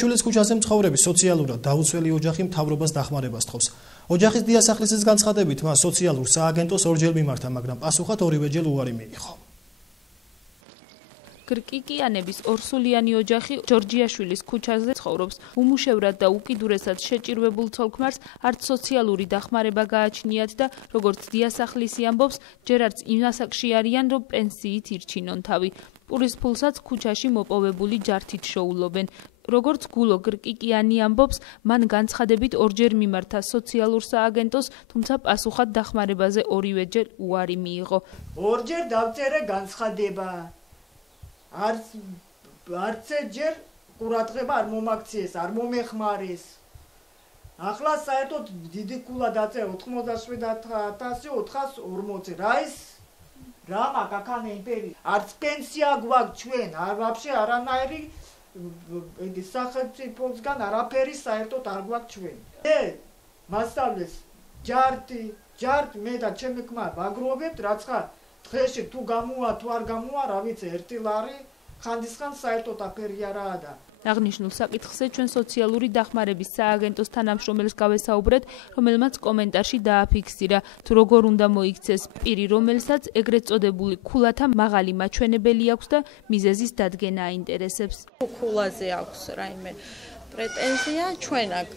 შვილის ქუჩაზე მცხოვრები სოციალურად დაუცველი ოჯახი მთავრობას დახმარებას თხოვს. ოჯახის დიასახლისის განცხადებით მას სოციალურ სააგენტოს ორჯერ მიმართა, მაგრამ პასუხად ორივეჯერ უარი მიიღო. გრკიკიანების ორსულიანი ოჯახი ჯორჯიაშვილის ქუჩაზე ცხოვრობს. უმუშევრად და უკიდურესად შეჭირვებულ ცოლ-ქმარს არც სოციალური დახმარება გააჩნიათ და როგორც დიასახლისი ამბობს, ჯერ არც იმ ასაკში არიან, რომ პენსიით ირჩინონ თავი. პურის ფულსაც ქუჩაში მოპოვებული ჯართით შოულობენ. როგორც გულო გრკიკიანი ამბობს, მან განცხადებით ორჯერ მიმართა სოციალურ სააგენტოს, თუმცა პასუხად დახმარებაზე ორივეჯერ უარი მიიღო. ორჯერ დავწერე განცხადება. არც ჯერ ყურადღება არ მომაქციეს, არ მომეხმარეს. ახლა საერთოდ დიდი ქულა დაწერა 87,440. რა ის? რა მაგაქან იმპერი? არც პენსია გვაქვს ჩვენ, ვაფშე არანაირი სახელმწიფოსგან არაფერი საერთოდ არ გვაქვს ჩვენ. მასწავლეს ჯართ მე და ჩემი ქმარი ვაგროვებთ, რაც ხარ დღეში თუ გამოვა თუ არ გამოვა, რა ვიცი, 1 ლარი ხანდისხან საერთოდ აფერი არაა და აღნიშნულ საკითხზე ჩვენ სოციალური დახმარების სააგენტოს თანამშრომელს გავესაუბრეთ, რომელმაც კომენტარში დააფიქსირა, თუ როგორ უნდა მოიქცეს პირი, რომელსაც ეგრეთ წოდებული ქულათა მაღალი მაჩვენებელი აქვს და მიზეზის დადგენა აინტერესებს. ქულაზე აქვს რაიმე პრეტენზია, ჩვენ აქ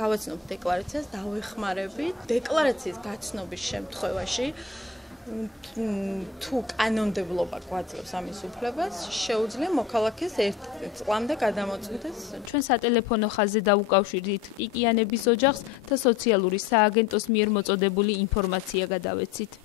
გავაცნობთ დეკლარაციას, დავეხმარებით. დეკლარაციის გაცნობის შემთხვევაში თუ კანონმდებლობა გვაძლევს ამის უფლებას, შეუძლია მოქალაქეს 1 წლამდე გადამოწყვეტეს. ჩვენ სატელეფონო ხაზზე დაუკავშირდით კიკიანების ოჯახს და სოციალური სააგენტოს მიერ მოწოდებული ინფორმაცია გადავეცით.